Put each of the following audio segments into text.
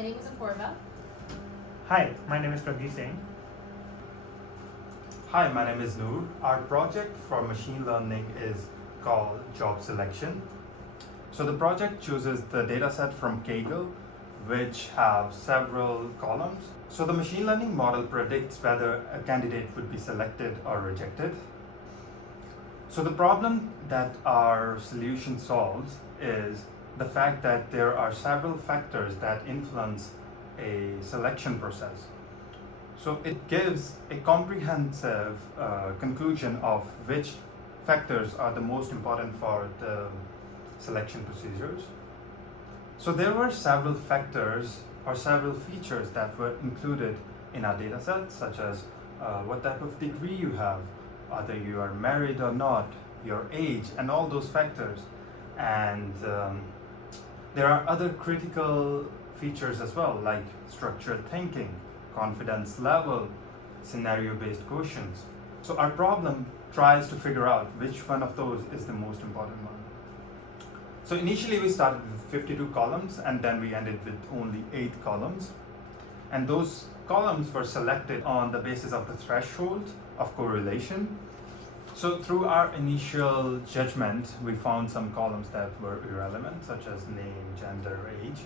My name is Apoorva. Hi, my name is Pragdi Singh. Hi, my name is Noor. Our project for machine learning is called Job Selection. So the project chooses the dataset from Kaggle, which have several columns. So the machine learning model predicts whether a candidate would be selected or rejected. So the problem that our solution solves is the fact that there are several factors that influence a selection process. So it gives a comprehensive conclusion of which factors are the most important for the selection procedures. So there were several factors or several features that were included in our dataset, such as what type of degree you have, whether you are married or not, your age, and all those factors. And there are other critical features as well, like structured thinking, confidence level, scenario-based questions. So our problem tries to figure out which one of those is the most important one. So initially we started with 52 columns and then we ended with only 8 columns. And those columns were selected on the basis of the threshold of correlation. So through our initial judgment, we found some columns that were irrelevant, such as name, gender, age.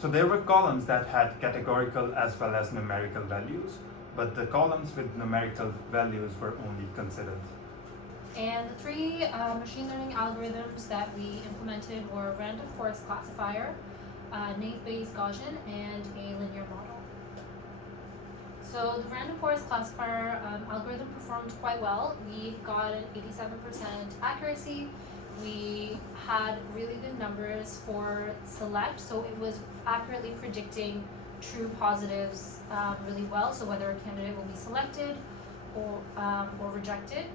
So there were columns that had categorical as well as numerical values, but the columns with numerical values were only considered. And the three machine learning algorithms that we implemented were random forest classifier, naive Bayes Gaussian, and a linear model. So the random forest classifier algorithm performed quite well. We got an 87% accuracy. We had really good numbers for select, so it was accurately predicting true positives really well, so whether a candidate will be selected or rejected.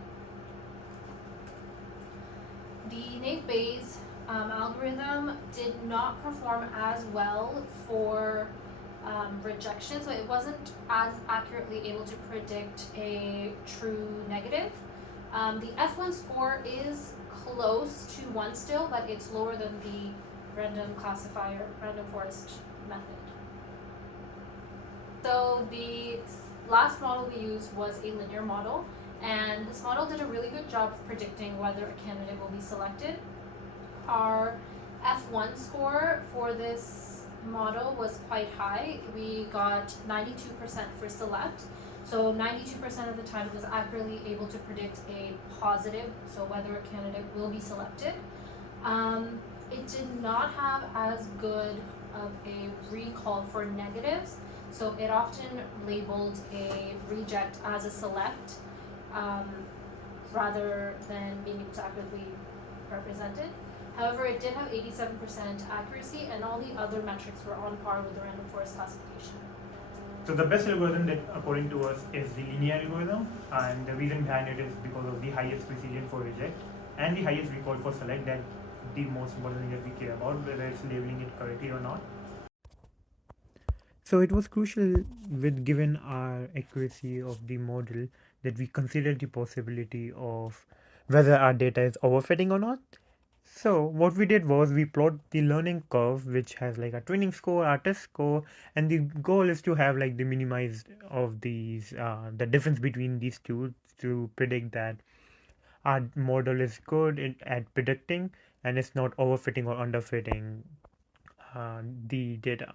The naive Bayes algorithm did not perform as well for rejection, so it wasn't as accurately able to predict a true negative. The F1 score is close to 1 still, but it's lower than the random classifier, random forest method. So the last model we used was a linear model, and this model did a really good job of predicting whether a candidate will be selected. Our F1 score for this model was quite high. We got 92% for select. So 92% of the time it was accurately able to predict a positive, so whether a candidate will be selected. It did not have as good of a recall for negatives, so it often labeled a reject as a select rather than being able to accurately represent it. However, it did have 87% accuracy, and all the other metrics were on par with the random forest classification. So the best algorithm that according to us is the linear algorithm, and the reason behind it is because of the highest precision for reject and the highest recall for select. That the most important thing that we care about, whether it's labeling it correctly or not. So it was crucial with given our accuracy of the model that we considered the possibility of whether our data is overfitting or not. So what we did was we plot the learning curve, which has like a training score, our test score, and the goal is to have like the minimized of these the difference between these two to predict that our model is good at predicting and it's not overfitting or underfitting the data.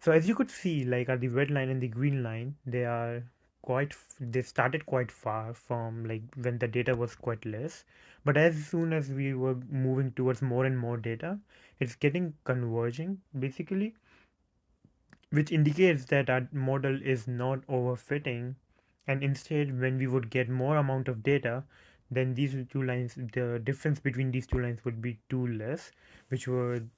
So as you could see, like the red line and the green line, they started quite far from like when the data was quite less, but as soon as we were moving towards more and more data, it's getting converging basically, which indicates that our model is not overfitting, and instead when we would get more amount of data, then these two lines, the difference between these two lines would be too less, which would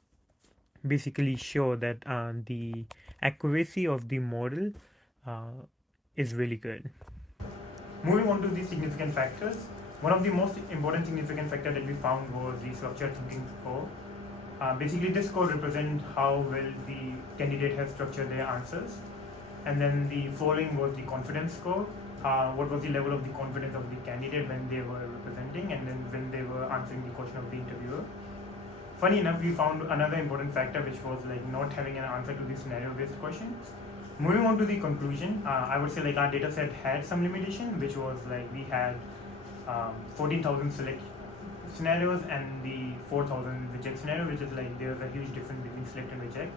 basically show that the accuracy of the model is really good. Moving on to the significant factors, one of the most important significant factor that we found was the structured thinking score. Basically, this score represents how well the candidate has structured their answers, and then the following was the confidence score. What was the level of the confidence of the candidate when they were representing, and then when they were answering the question of the interviewer. funny enough, we found another important factor, which was like not having an answer to the scenario-based questions. Moving on to the conclusion, I would say like our data set had some limitation, which was like we had 14,000 select scenarios and the 4,000 reject scenario, which is like there's a huge difference between select and reject.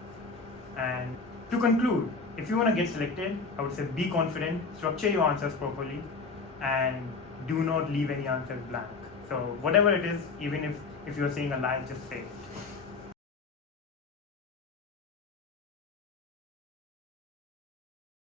And to conclude, if you want to get selected, I would say be confident, structure your answers properly, and do not leave any answer blank. So whatever it is, even if you're saying a lie, just say it.